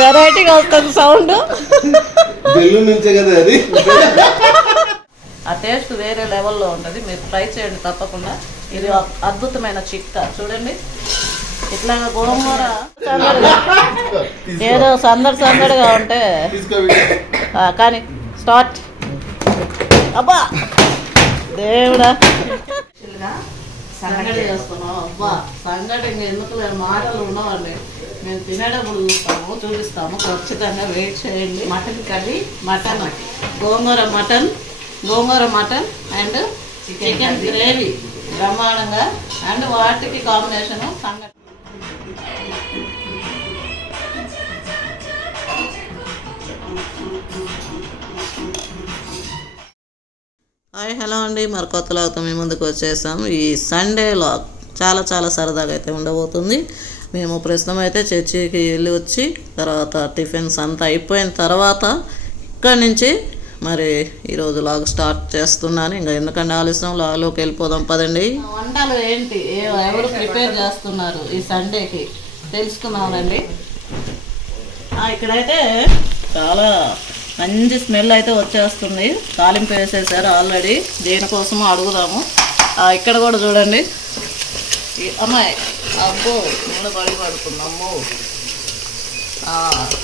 వెరైటీగా వస్తుంది సౌండ్. నుంచే కదా అది. ఆ టేస్ట్ వేరే లెవెల్లో ఉంటుంది. మీరు ట్రై చేయండి తప్పకుండా. ఇది అద్భుతమైన చిట్కా. చూడండి ఇట్లా గోంగూర ఏదో సందడిగా ఉంటే కానీ స్టార్ట్. అబ్బా దేవుడా సంగటి చేస్తున్నాం. అబ్బా సంగటి ఎందుకు మాటలు ఉండవండి. మేము తినేటప్పుడు చూపిస్తాము. ఖచ్చితంగా వెయిట్ చేయండి. Mutton curry, gongura mutton and chicken gravy బ్రహ్మాండంగా. అండ్ వాటికి కాంబినేషన్ సంగటి. హాయ్ హలో అండి, మరి కొత్త లాగ్తో మీ ముందుకు వచ్చేసాము. ఈ సండే లాగ్ చాలా చాలా సరదాగా అయితే ఉండబోతుంది. మేము ప్రస్తుతం అయితే చర్చికి వెళ్ళి వచ్చి తర్వాత టిఫిన్స్ అంతా అయిపోయిన తర్వాత ఇక్కడి నుంచి మరి ఈరోజు లాగ్ స్టార్ట్ చేస్తున్నాను. ఇంకా ఎందుకంటే ఆలస్యం లాగ్లోకి వెళ్ళిపోదాం పదండి. వంటలు ఏంటి, ఎవరు ప్రిపేర్ చేస్తున్నారు ఈ సండేకి తెలుసుకున్నామండి. ఇక్కడైతే చాలా మంచి స్మెల్ అయితే వచ్చేస్తుంది. తాలింపు వేసేసారు ఆల్రెడీ. దేనికోసమో అడుగుదాము. ఇక్కడ కూడా చూడండి అమ్మాయి. అబ్బో నూనె పడుకున్నాము.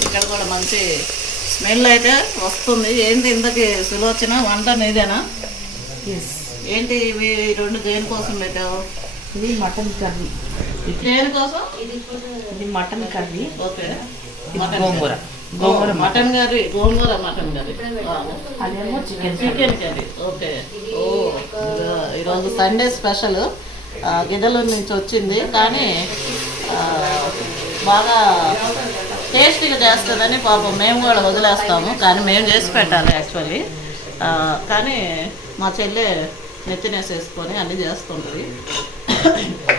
ఇక్కడ కూడా మంచి స్మెల్ అయితే వస్తుంది. ఏంటి ఇంతకీ సులోచన వంట నీదేనా? ఏంటి ఇవి రెండు దేనికోసం పెట్టావు? ఇది మటన్ కర్రీ. దేనికోసం? ఇది మటన్ కర్రీ. ఓకే. గోంగూర మటన్ కర్రీ, గోంగూర మటన్ కర్రీ. అదేమో చికెన్ కర్రీ. ఓకే. ఈరోజు సండే స్పెషల్ గిద్దలూరు నుంచి వచ్చింది. కానీ బాగా టేస్టీగా చేస్తుందని పాపం మేము కూడా వదిలేస్తాము. కానీ మేము చేసి పెట్టాలి యాక్చువల్లీ. కానీ మా చెల్లె నెత్తినేసేసుకొని అన్నీ చేస్తుంటుంది.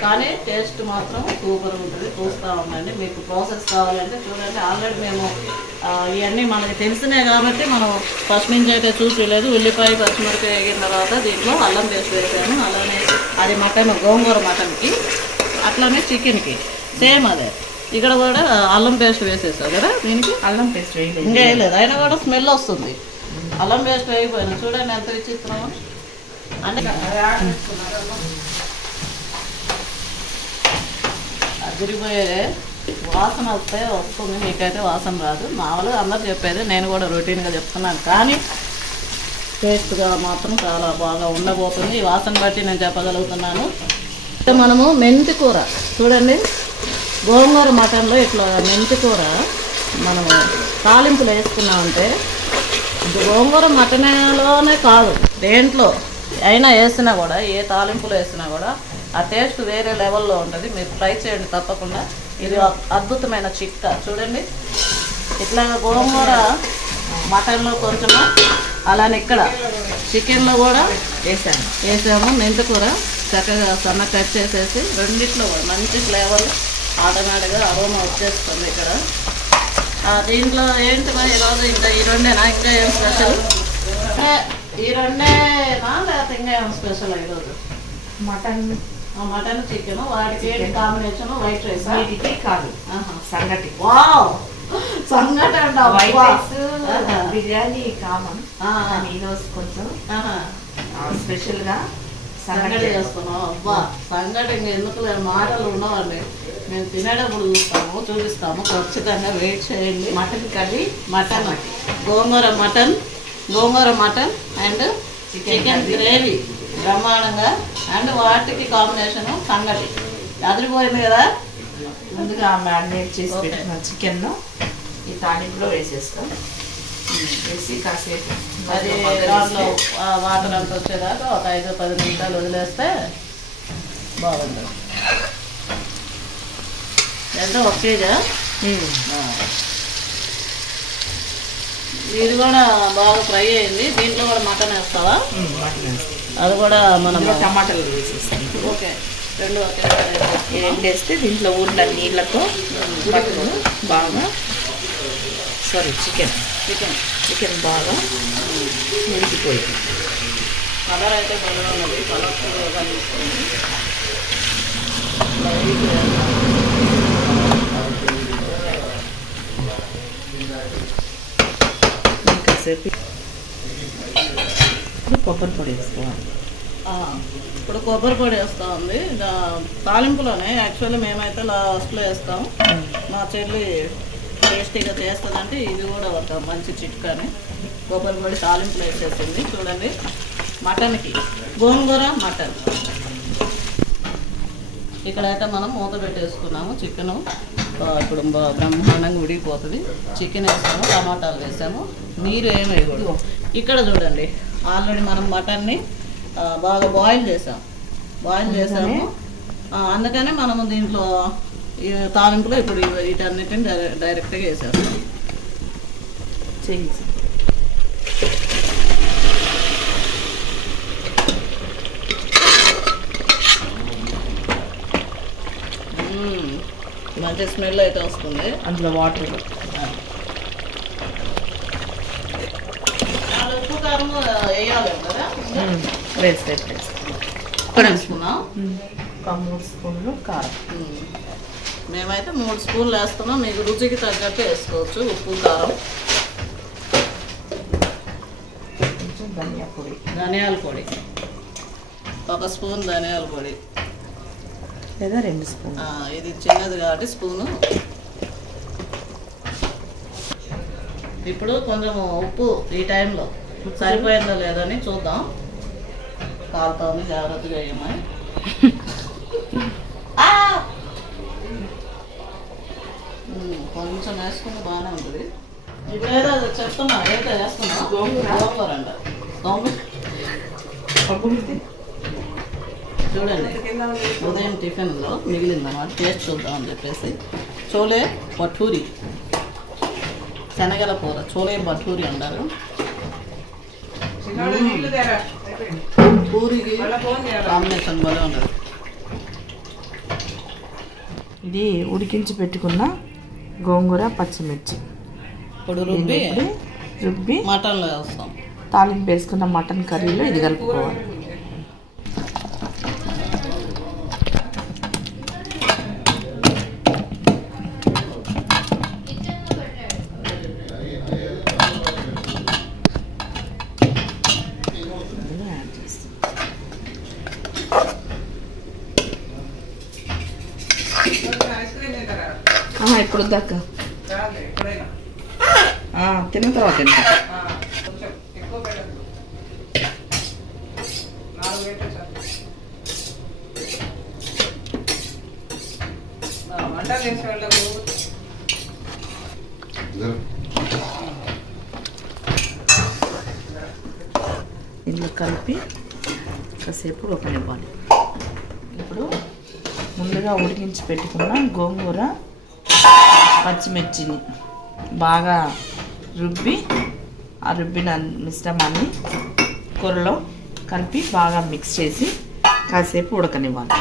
కానీ టేస్ట్ మాత్రం సూపర్ ఉంటుంది. చూస్తూ ఉండండి. మీకు ప్రాసెస్ కావాలంటే చూడండి. ఆల్రెడీ మేము ఇవన్నీ మనకి తెలిసినాయి కాబట్టి మనం ఫస్ట్ నుంచి అయితే చూపించలేదు. ఉల్లిపాయ పచ్చిమిరపకాయ వేగిన తర్వాత దీంట్లో అల్లం పేస్ట్ వేసాను. అలానే అది మటన్, గోంగూర మటన్కి, అట్లానే చికెన్కి సేమ్ అదే. ఇక్కడ కూడా అల్లం పేస్ట్ వేసేసావు కదా. దీనికి అల్లం పేస్ట్ వేయలేదు, ఇంకా వేయలేదు. అయినా కూడా స్మెల్ వస్తుంది. అల్లం పేస్ట్ వేయిపోయింది. చూడండి ఎంత విచిత్రమో. అంటే అదిరిపోయే వాసన వస్తే వస్తుంది. మీకైతే వాసన రాదు. మామూలుగా అందరు చెప్పేది, నేను కూడా రొటీన్గా చెప్తున్నాను. కానీ టేస్ట్గా మాత్రం చాలా బాగా ఉండబోతుంది. ఈ వాసన బట్టి నేను చెప్పగలుగుతున్నాను. మనము మెంతి కూర చూడండి. గోంగూర మటన్లో ఇట్లా మెంతి కూర మనము తాలింపులు వేసుకున్నామంటే, గోంగూర మటన్లోనే కాదు దేంట్లో అయినా వేసినా కూడా, ఏ తాలింపులు వేసినా కూడా ఆ టేస్ట్ వేరే లెవెల్లో ఉంటుంది. మీరు ట్రై చేయండి తప్పకుండా. ఇది అద్భుతమైన చిట్కా. చూడండి ఇట్లా గోంగూర మటన్లో కొంచెము, అలానే ఇక్కడ చికెన్లో కూడా వేసాము మెంతికూర. చక్కగా సన్న కట్ చేసేసి రెండిట్లో కూడా మంచి ఫ్లేవర్ ఆటోమేటిక్గా అరోమా వచ్చేస్తుంది. ఇక్కడ దీంట్లో ఏంటి ఈరోజు ఇంకా ఈ రెండేనా? ఇంకా ఏం స్పెషల్? ఈ రెండేనా లేకపోతే ఇంకా ఏం స్పెషల్ ఈరోజు? Mutton chicken. వాటికి ఏంటి కాంబినేషన్? White rice. వీటికి కాదు, సంగటి. వావ్, సంగటి అంట. White rice biryani common. ఈరోజు కొంచెం స్పెషల్గా సంగటి చేస్తున్నాం. అబ్బా సంగటి ఎందుకు మాటలు ఉండవండి. మేము తినేటప్పుడు చూపిస్తాము. ఖచ్చితంగా వెయిట్ చేయండి. Mutton curry, gongura mutton and chicken gravy బ్రహ్మాండంగా. అండ్ వాటికి కాంబినేషన్ సంగటి. అదిరిపోయింది కదా. ముందుగా మ్యారినేట్ చేసి పెట్టిన చికెన్ ఈ తాలింపులో వేసేస్తాం. వేసి కాసేపు అది దాంట్లో వాటర్ అంతా వచ్చేదాకా ఒక 5-10 నిమిషాలు వదిలేస్తే బాగుంటుంది. ఎంత ఒక కేజా? ఇది కూడా బాగా ఫ్రై అయింది. దీంట్లో కూడా మటన్ వేస్తావా? అది కూడా మనం టమాటాలు వేసేస్తాం. ఓకే. రెండు వేస్తే దీంట్లో ఉన్న నీళ్ళతో మటన్ బాగా చికెన్ బాగా ఉడికిపోయింది. కలర్ అయితే బాగా ఉన్నది. కలర్ఫుల్గా తీసుకుంది. కాసేపు ఇప్పుడు కొబ్బరి పొడి వేసుకోవాలి. ఇప్పుడు కొబ్బరి పొడి వేస్తూ ఉంది తాలింపులోనే. యాక్చువల్లీ మేమైతే లాస్ట్లో వేస్తాం. మా చెల్లి టేస్టీగా చేస్తుందంటే ఇది కూడా ఒక మంచి చిట్కాని. కొబ్బరి పొడి తాలింపులో వేసేసింది. చూడండి, మటన్కి గోంగూర మటన్. ఇక్కడైతే మనం మూత పెట్టేసుకున్నాము. చికెను ఇప్పుడు బ్రహ్మాండంగా ఉడికిపోతుంది. చికెన్ వేసాము, టమాటాలు వేసాము, నీరు ఏమి వేయకూడదు. ఇక్కడ చూడండి, ఆల్రెడీ మనం మటన్ని బాగా బాయిల్ చేసాము. అందుకనే మనము దీంట్లో ఈ తాలింపులో ఇప్పుడు వీటన్నిటిని డైరెక్ట్గా వేసాము. చేసి మంచి స్మెల్ అయితే వస్తుంది. అందులో వాటర్ ఉప్పు కారం వేయాలి కదా, వేస్తే వేసుకున్నాం. ఒక 3 స్పూన్లు కారం. మేమైతే 3 స్పూన్లు వేస్తున్నాం. మీకు రుచికి తగ్గట్టు వేసుకోవచ్చు ఉప్పు కారం. కొంచెం ధనియాల పొడి 1 స్పూన్ ధనియాల పొడి, లేదా 2 స్పూన్లు. ఇది చిన్నది కాబట్టి స్పూను. ఇప్పుడు కొంచెం ఉప్పు ఈ టైంలో సరిపోయిందో లేదని చూద్దాం. కాలుతా ఉంది, జాగ్రత్తగా వేయమని. కొంచెం వేసుకుంటే బాగానే ఉంటుంది. ఇప్పుడు ఏదో చెప్తున్నా, ఏదో వేస్తున్నా. గోంగూర అంట. చూడండి, ఉదయం టిఫిన్లో మిగిలిందన్నమాట. టేస్ట్ చూద్దామని చెప్పేసి చోలే భటూరి, శనగల కూర, చోలే భటూరి అంటారు. పూరికి కాంబినేషన్ బాగా ఉంటుంది. ఇది ఉడికించి పెట్టుకున్న గోంగూర పచ్చిమిర్చి ఇప్పుడు రుబ్బి మటన్లో వేస్తాం. తాలింపు వేసుకున్న మటన్ కర్రీలో ఇది కలుపుకోవాలి. ఇప్పుడు దాకా తిన్న తర్వాత తింటా. ఇందులో కలిపి కాసేపు ఉడకనివ్వాలి. ఇప్పుడు ముందుగా ఉడికించి పెట్టుకున్న గోంగూర పచ్చిమిర్చిని బాగా రుబ్బి ఆ రుబ్బిన మిశ్రమాన్ని కూరలో కలిపి బాగా మిక్స్ చేసి కాసేపు ఉడకనివ్వాలి.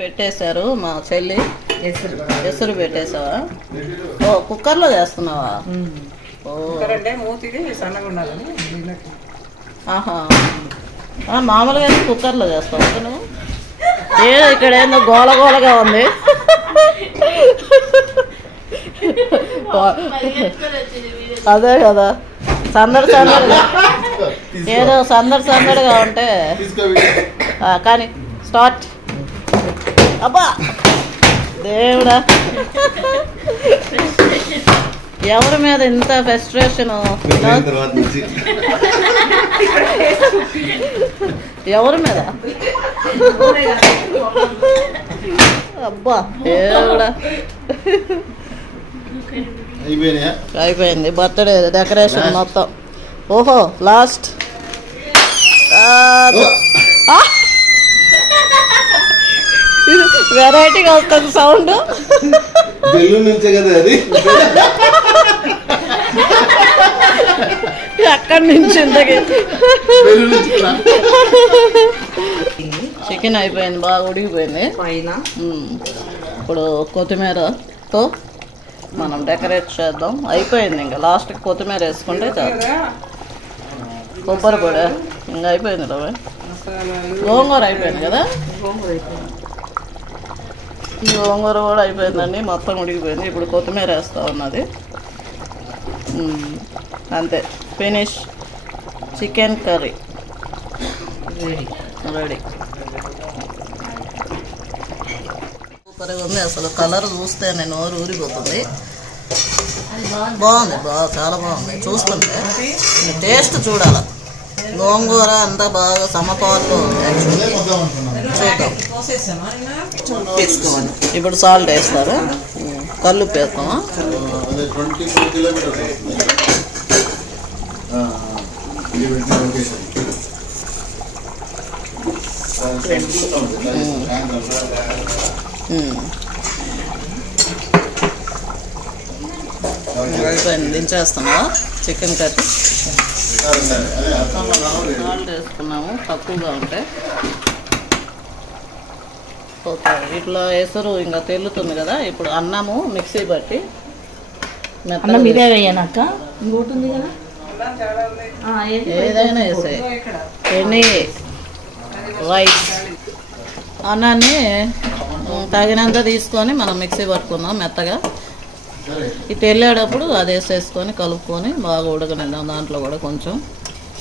పెట్టేశారు మా చెల్లి. ఎసురు పెట్టేసావా? ఓ, కుక్కర్లో చేస్తున్నావా? మామూలుగా కుక్కర్లో చేస్తావు నువ్వు? ఏదో ఇక్కడ ఏందో గోల గోలగా ఉంది. అదే కదా, సందడి సందడిగా, ఏదో సందడి సందడిగా ఉంటే. కానీ స్టార్ట్. అబ్బా దేవుడా, ఎవరి మీద ఇంత ఫ్రస్ట్రేషన్? ఎవరి మీద? అబ్బా దేవుడా, అయిపోయింది బర్త్డే డెకరేషన్ మొత్తం. ఓహో, లాస్ట్. వెరైటీగా వస్తుంది సౌండ్. నుంచే కదా అది. ఎక్కడి నుంచి ఇంతకి? చికెన్ అయిపోయింది, బాగా ఉడికిపోయింది. ఇప్పుడు కొత్తిమీరతో మనం డెకరేట్ చేద్దాం. అయిపోయింది, ఇంకా లాస్ట్కి కొత్తిమీర వేసుకుంటే చాలు. కొబ్బరి పొడి ఇంకా అయిపోయింది. గోంగూర అయిపోయింది కదా. ఈ గోంగూర కూడా అయిపోయిందండి, మొత్తం ఉడికిపోయింది. ఇప్పుడు కొత్తిమీర వేస్తా ఉన్నది. అంతే, ఫినిష్. Chicken curry ready. సూపర్గా ఉంది అసలు. కలర్ చూస్తే నేను నోరు ఊరిపోతుంది. బాగుంది, చాలా బాగుంది. చూస్తుంటే టేస్ట్ చూడాలి. గోంగూర అంతా బాగా సమపాల్లో ఉంది. చూద్దాం. ఇప్పుడు సాల్ట్ వేస్తారు, కళ్ళు వేస్తామా? దించేస్తున్నావా చికెన్ కర్రీ? సాల్ట్ వేసుకున్నాము తక్కువగా ఉంటే. ఓకే, ఇట్లా ఎసరు ఇంకా తెల్లుతుంది కదా. ఇప్పుడు అన్నము మిక్సీ పట్టి అన్నం ఇదే వేయనాక ఇంకోటి ఉంది కదా, ఏదైనా వేసాయి. ఎన్ని రైస్ అన్నాన్ని తగినంత తీసుకొని మనం మిక్సీ పట్టుకుందాం మెత్తగా. ఇది వెళ్ళేటప్పుడు అది వేసేసుకొని కలుపుకొని బాగా ఉడకనిద్దాం. దాంట్లో కూడా కొంచెం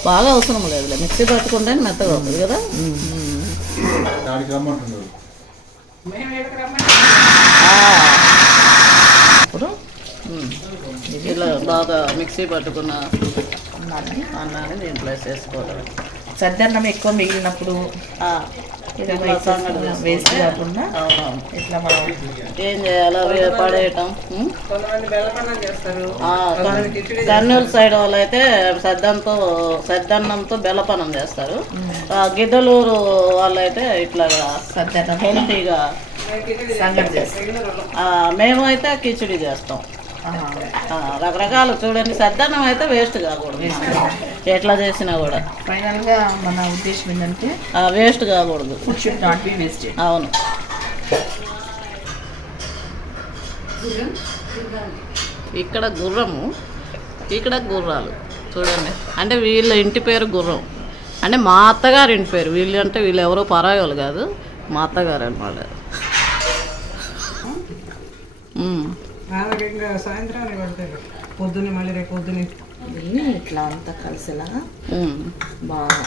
బాగా అవసరం లేదులే, మిక్సీ పట్టుకుంటే మెత్తగా అవుతుంది కదా. ఇప్పుడు ఇలా బాగా మిక్సీ పట్టుకున్న అన్నాన్ని దీంట్లో వేసేసుకోవాలి. సద్దన్నం ఎక్కువ మిగిలినప్పుడు వేస్ట్ కాకుండా ఇట్లా మనం ఏం చేయాలి, పడేయటం. కర్నూలు సైడ్ వాళ్ళు అయితే సద్దన్నంతో బెల్లపన్నం చేస్తారు. గిద్దలూరు వాళ్ళు అయితే ఇట్లాగా సద్దన్నం హెల్తీగా సంగటి చేస్తారు. మేమైతే కిచిడి చేస్తాం. రకరకాలు చూడండి. సద్దన్నం అయితే వేస్ట్ కాకూడదు, ఎట్లా చేసినా కూడా. ఫైనల్ గా మన ఉద్దేశం ఏంటంటే వేస్ట్ కాకూడదు. Food should not be wasted. అవును. ఇక్కడ గుర్రము, ఇక్కడ గుర్రాలు చూడండి. అంటే వీళ్ళ ఇంటి పేరు గుర్రం, అంటే మా అత్తగారి ఇంటి పేరు. వీళ్ళు అంటే వీళ్ళు ఎవరో పరాయి వాళ్ళు కాదు, మా అత్తగారు అనమాట. సాయంత్రాన్ని పడతాయి, పొద్దున్నే మళ్ళీ రేపు పొద్దున్నే ఇట్లా అంతా కలిసేలాగా బాగా.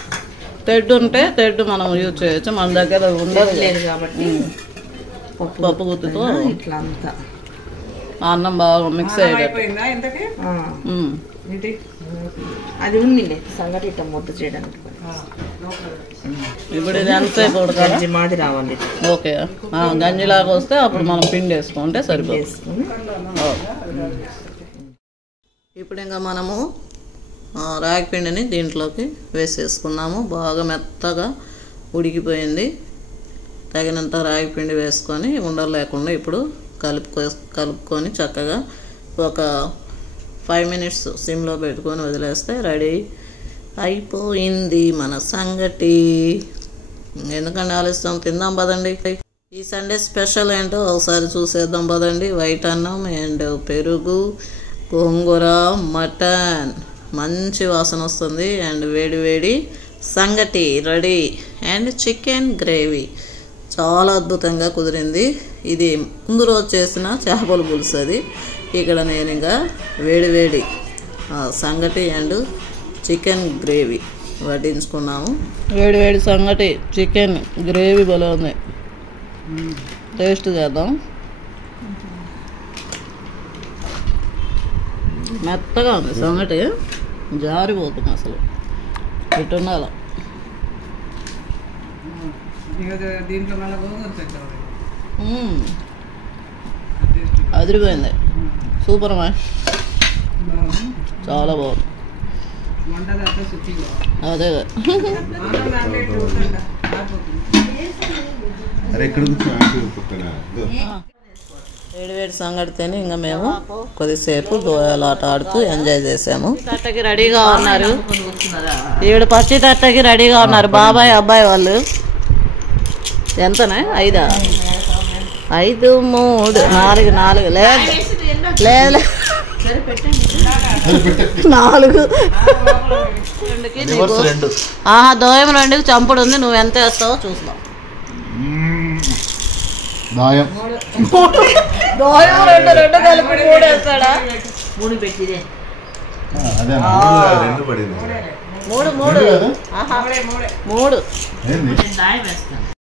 తెడ్డు ఉంటే తెడ్డు మనం యూజ్ చేయొచ్చు, మన దగ్గర ఉండదు లేదు కాబట్టి పప్పు గుత్తుతో ఇట్లా అంతా అన్నం బాగా మిక్స్ అయిపోయిందా ఇంతకీ? అది ఉందిలే సంగటి ఇట్లా ముద్ద చేయడానికి. ఇప్పుడు ఇది ఎంతసేపు ఉడకాలి? గంజి మాది రావాలి. ఓకే, గంజిలాగా వస్తే అప్పుడు మనం పిండి వేసుకుంటే సరిపోతుంది. ఇప్పుడు ఇంకా మనము రాగి పిండిని దీంట్లోకి వేసేసుకున్నాము. బాగా మెత్తగా ఉడికిపోయింది. తగినంత రాగి పిండి వేసుకొని ఉండలు లేకుండా ఇప్పుడు కలుపుకొని చక్కగా ఒక 5 minutes సిమ్లో పెట్టుకొని వదిలేస్తే రెడీ అయిపోయింది మన సంగటి. ఎందుకంటే ఆలస్యం, తిందాం పదండి. ఈ సండే స్పెషల్ ఏంటో ఒకసారి చూసేద్దాం పదండి. వైట్ అన్నం అండ్ పెరుగు, గోంగూర, మటన్, మంచి వాసన వస్తుంది. అండ్ వేడి వేడి సంగటి రెడీ. అండ్ చికెన్ గ్రేవీ చాలా అద్భుతంగా కుదిరింది. ఇది ముందు రోజు చేసిన చేపల పులుసు. అది ఇక్కడ నేను ఇంకా వేడి వేడి సంగటి అండ్ చికెన్ గ్రేవీ వడ్డించుకున్నాము. వేడి వేడి సంగటి చికెన్ గ్రేవీ భలే ఉంది. టేస్ట్ చేద్దాం. మెత్తగా ఉంది సంగటి, జారిపోతుంది అసలు. ఇటున్నాల దీంట్లో మళ్ళీ గోంగూర చక్కెర అదిరిపోయింది. సూపర్ మా, చాలా బాగుంది. అదే వేడి వేడి సంగటి తిని ఇంకా మేము కొద్దిసేపు దోయలాట ఆడుతూ ఎంజాయ్ చేసాము. తట్టకి రెడీగా ఉన్నారు, ఈవిడ పచ్చి తట్టకి రెడీగా ఉన్నారు బాబాయ్ అబ్బాయి వాళ్ళు. ఎంతనే? 5 5 3 4 4 లేదు లేదు 4. దోయం 2కి చంపుడు ఉంది. నువ్వు ఎంత వేస్తావో చూస్తావు. దాయం దోయం రెండు కలిపి 3 వేస్తాడా? 3 పెట్టిదే. అదే రెండు పడింది 3 కాదు? ఆహా 3 ఏంది దాయం వేస్తాను.